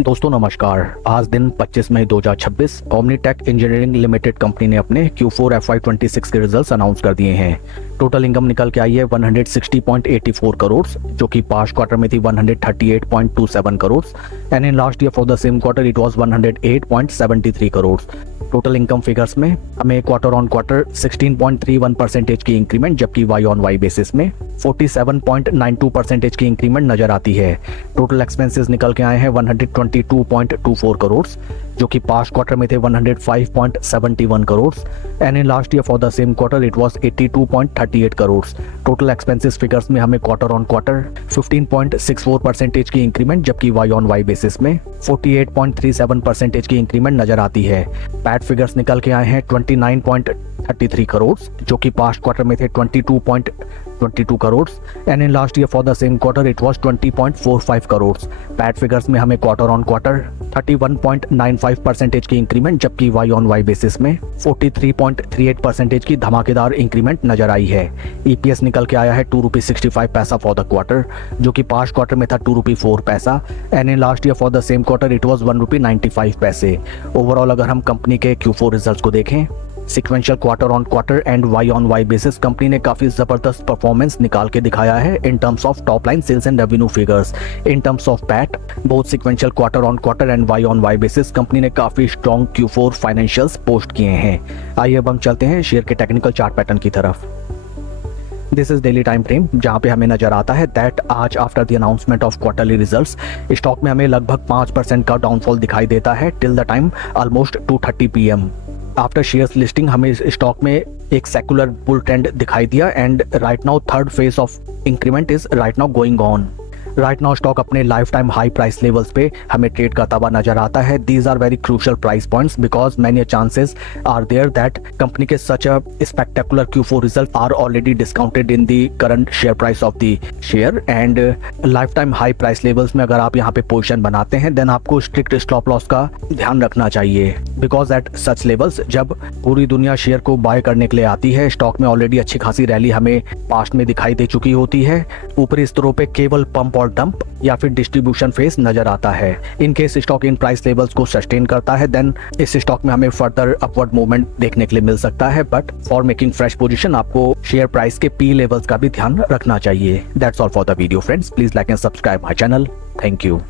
दोस्तों नमस्कार। आज दिन 25 मई 2026 ओमनीटेक इंजीनियरिंग लिमिटेड कंपनी ने अपने Q4 FY26 के रिजल्ट्स अनाउंस कर दिए हैं। टोटल इनकम निकल के आई है 160.84 करोड़, जो कि पास्ट क्वार्टर में थी 138.27 crore and in last year for the same quarter it was 108.73 crore. Total income figures में हमें क्वार्टर ऑन क्वार्टर 16.31% की इंक्रीमेंट, जबकि वाई ऑन वाई बेसिस में 47.92% की इंक्रीमेंट नजर आती है। टोटल एक्सपेंसेस निकल के आए हैं 122.24 करोड़, जो कि पास्ट क्वार्टर में थे 105.71 crore and in last year for the same quarter it was 82.38 crore. Total expenses figures में हमें क्वार्टर ऑन क्वार्टर 15.64% की इंक्रीमेंट, जबकि वाई ऑन वाई बेसिस में 48.37% की इंक्रीमेंट नजर आती है। पैट फिगर्स निकल के आए हैं 29.33 करोड़, जो कि पास्ट क्वार्टर में थे 22.22 crore and in last year for the same quarter it was 20.45 crore. PAT figures में हमें क्वार्टर ऑन क्वार्टर 31.95% की इंक्रीमेंट, जबकि वाई ऑन वाई बेसिस में 43.38% की धमाकेदार इंक्रीमेंट नजर आई है। ईपीएस निकल के आया है ₹2.65 फॉर द क्वार्टर, जो कि पास्ट क्वार्टर में था ₹2.04 and in last year for the same quarter it was ₹1.95। Overall अगर हम कंपनी के Q4 रिजल्ट्स को देखें, sequential quarter on quarter and Y on Y basis company ने काफी जबरदस्त परफॉर्मेंस निकाल के दिखाया है in terms of top line sales and revenue figures. In terms of PAT both sequential quarter on and Y on Y basis company ने काफी strong Q4 financials post किए हैं। आइए अब हम चलते हैं शेयर के टेक्निकल चार्ट पैटर्न की तरफ। This is daily time frame, जहां पे हमें नजर आता है दैट आज after the announcement of quarterly results stock में हमें लगभग 5% का डाउनफॉल दिखाई देता है till the time almost 2:30 PM। After shares listing हमें इस स्टॉक में एक सेकुलर बुल ट्रेंड दिखाई दिया and right now third phase of increment is right now going on. Right now stock अपने lifetime high price levels पे हमें trade करता हुआ नजर आता है। These are very crucial price points because many chances are there that company के such a spectacular Q4 result are already discounted in the current share price of the share and lifetime high price levels में अगर आप यहाँ पे position बनाते हैं then आपको strict stop loss का ध्यान रखना चाहिए बिकॉज एट सच लेवल्स जब पूरी दुनिया शेयर को बाय करने के लिए आती है, स्टॉक में ऑलरेडी अच्छी खासी रैली हमें पास्ट में दिखाई दे चुकी होती है। ऊपरी स्तरों पे केवल पंप और डंप या फिर डिस्ट्रीब्यूशन फेज नजर आता है। In case stock in price levels को सस्टेन करता है देन इस स्टॉक में हमें फर्दर अपवर्ड मूवमेंट देखने के लिए मिल सकता है, but for making fresh position आपको शेयर प्राइस के पी लेवल्स का भी ध्यान रखना चाहिए। That's all for the video friends, please like and subscribe my channel. Thank you.